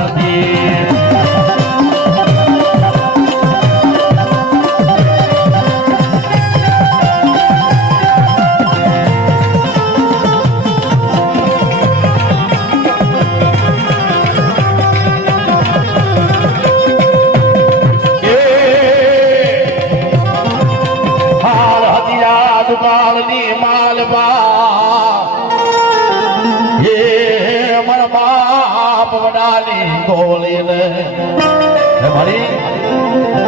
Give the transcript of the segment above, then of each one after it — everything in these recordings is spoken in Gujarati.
भारती બાપ વડાલી ગોલીને હે મારી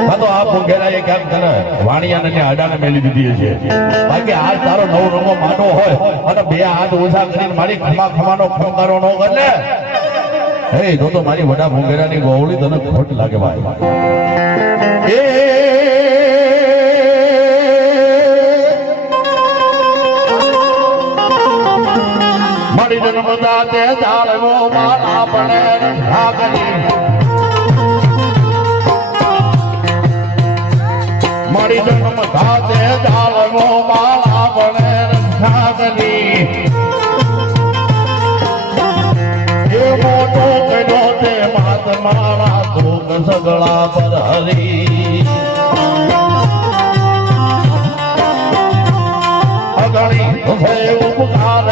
હા તો આ ભૂંગેરાએ કેમ તને વાણિયાને ને અડાને મેલી દીધી છે? બાકી આજ તારો નવ રમો માનો હોય અને બે હાથ ઓછા કરીને મારી ખમા ખમાનો ખમકારો નો કરે હે, તો તો મારી વડા ભૂંગેરાની ગોવળી તને ખોટ લાગે ભાઈ. એ મારી જન્મતા તે જાળવો મારા પણ ભાગની મારી જન્મતા તે જાળવો મારા પણ ભાગની એ મોટો કર્યો તે મારા દુઃખ સગળા પર હરી. અગણી ઉપકાર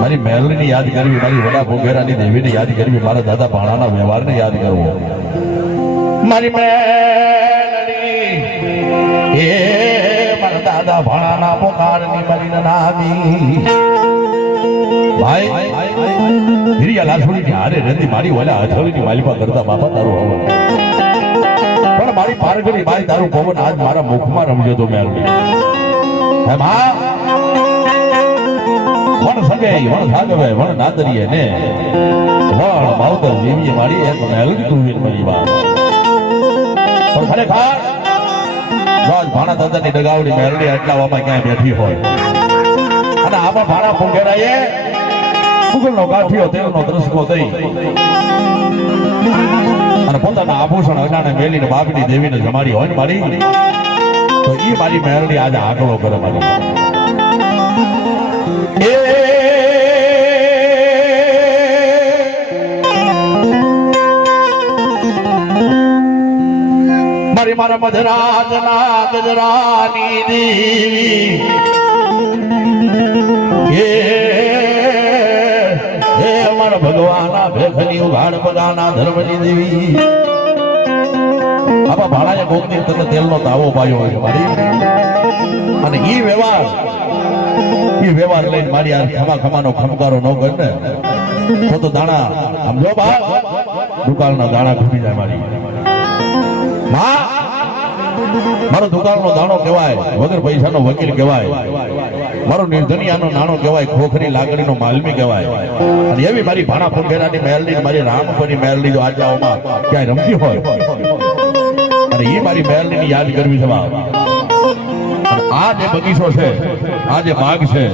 મારી મેલડીને યાદ કરવી, મારી વડા ભોગેરાની દેવીને યાદ કરવી, મારા દાદા ભાણાના વ્યવહારને યાદ કરવો. મારી મેલડી એ મારા દાદા ભાણાના પોકારની મારી નામી ભાઈ હિરિયા લાસુડી હારે રહેતી મારી ઓલા હથોડીની માલિપા કરતા બાપા તારું હવન. પણ મારી પારગડી મારી તારું પવન આજ મારા મુખમાં રમજો તો મેં હે મા, વણ સગે વણ ભાણા દાદાની હોય? અને આમાં ભાણા ફુંગેરાએ ફુગલનો ગાંઠિયો તેલનો દ્રસકો આભૂષણ અજાણે મેલીને બાપડી દેવીને જમાડી હોય મારી. તો મારી મેરડી આજે આકડો કરે મારી. મારી મારા મધરાજ ના ગજરાની દેવી. ઉઘાડ પગાના ધર્મની દેવી. આપા ભાડાએ ભોગની તને તેલનો તાવો પાયો હોય મારી. અને ઈ વ્યવહાર ઈ વ્યવહાર લઈને મારી આ ખમા ખમાનો ખમકારો ન કર ને, તો તો દાણા, આમ જો બા દુકાળના દાણા ખૂટી જાય મારી. માં મારો દુકાળનો દાણો કહેવાય, વગર પૈસાનો વકીલ કહેવાય. મારો નિર્ધનિયાનો નાણો કહેવાય, ખોખરી લાગણીનો માલમી કહેવાય. અને એવી મારી ભાણા ફુંગેરાની મહેલની મારી રામપની મહેલની જો આટલાઓમાં ક્યાંય રમતી હોય. અને એ મારી મહેલની યાદ કરવી છે આ જે બગીચો છે, આ જે બાગ છે